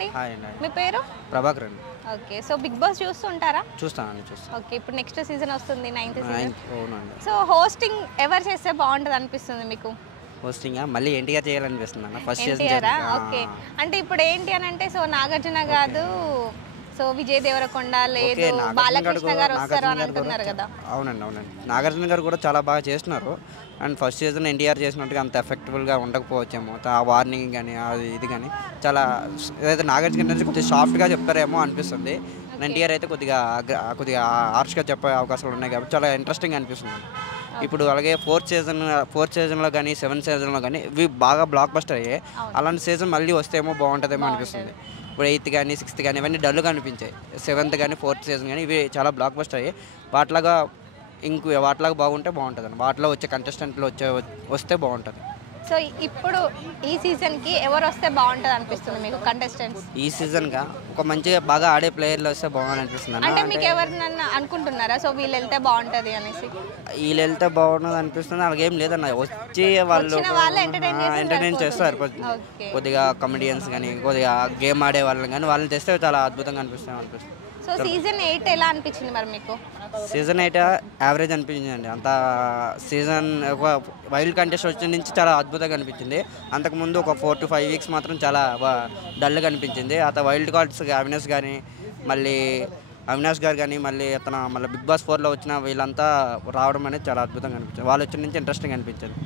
అండి. హాయ్ అండి. మీ పేరు? ప్రభాకర్ అండి. ఓకే. సో బిగ్ బాస్ చూస్తుంటారా? చూస్తానండి, చూస్తాను. ఓకే. ఇప్పుడు నెక్స్ట్ సీజన్ వస్తుంది, 9th సీజన్. అవునండి. సో హోస్టింగ్ ఎవరు చేస్తే బాగుంటది అనిపిస్తుంది మీకు? హోస్టింగ్ మళ్ళీ ఎన్టీఆర్ చేయాలనిపిస్తుంది అన్న. ఫస్ట్ ఎన్టీఆరా? ఓకే. అంటే ఇప్పుడు ఏంటి అని అంటే సో నాగార్జున కాదు, సో విజయ్ దేవరకొండ లేదు, బాలకృష్ణ గారు వస్తారు అని అంటున్నారు కదా. అవునండి, అవునండి. నాగార్జున గారు కూడా చాలా బాగా చేస్తున్నారు. అండ్ ఫస్ట్ సీజన్ ఎన్టీఆర్ చేసినట్టుగా అంత ఎఫెక్టివ్గా ఉండకపోవచ్చేమో. ఆ వార్నింగ్ కానీ అది ఇది కానీ చాలా ఏదైతే నాగార్జున గారు కొద్దిగా సాఫ్ట్గా చెప్తారేమో అనిపిస్తుంది. ఎన్టీఆర్ అయితే కొద్దిగా కొద్దిగా హార్ష్గా చెప్పే అవకాశాలు ఉన్నాయి కాబట్టి చాలా ఇంట్రెస్టింగ్ అనిపిస్తుంది. ఇప్పుడు అలాగే ఫోర్త్ సీజన్లో కానీ 7th సీజన్లో కానీ ఇవి బాగా బ్లాక్ బస్టర్ అయ్యాయి. అలాంటి సీజన్ మళ్ళీ వస్తేమో బాగుంటుందేమో అనిపిస్తుంది. ఇప్పుడు 8th కానీ 6th కానీ ఇవన్నీ డల్గా అనిపించాయి. 7th కానీ 4th సీజన్ కానీ ఇవి చాలా బ్లాక్ బస్టర్ అయ్యాయి. వాటిలాగా బాగుంటే బాగుంటుంది. వాటిలో వచ్చే కంటెస్టెంట్లు వస్తే బాగుంటుంది. సో ఇప్పుడు ఈ సీజన్కి ఎవరు వస్తే బాగుంటుంది అనిపిస్తుంది మీకు కంటెస్టెంట్స్? ఈ సీజన్గా ఒక మంచిగా బాగా ఆడే ప్లేయర్లు వస్తే బాగుంది అనిపిస్తుంది. అంటే మీకు ఎవరినన్నా అనుకుంటున్నారా సో వీళ్ళు వెళ్తే బాగుంటుంది అనేసి? వీళ్ళు వెళ్తే బాగుంటుంది అనిపిస్తుంది. అలాగేం లేదన్న, వచ్చి వాళ్ళు ఎంటర్టైన్ చేస్తారు. కొద్దిగా కమెడియన్స్ కానీ కొద్దిగా గేమ్ ఆడే వాళ్ళని కానీ వాళ్ళని తెస్తే చాలా అద్భుతంగా అనిపిస్తుంది. సో సీజన్ 8 ఎలా అనిపించింది మరి మీకు? సీజన్ 8 యావరేజ్ అనిపించింది అండి. అంత సీజన్ ఒక వైల్డ్ కంటెస్ట్ వచ్చిన నుంచి చాలా అద్భుతంగా అనిపించింది. అంతకుముందు ఒక 4 to 5 వీక్స్ మాత్రం చాలా డల్గా అనిపించింది. వైల్డ్ కార్డ్స్ అవినాష్ గారు కానీ మళ్ళీ మళ్ళీ బిగ్ బాస్ 4లో వచ్చిన వీళ్ళంతా రావడం అనేది చాలా అద్భుతంగా అనిపించింది. వాళ్ళు వచ్చిన నుంచి ఇంట్రెస్టింగ్ అనిపించింది.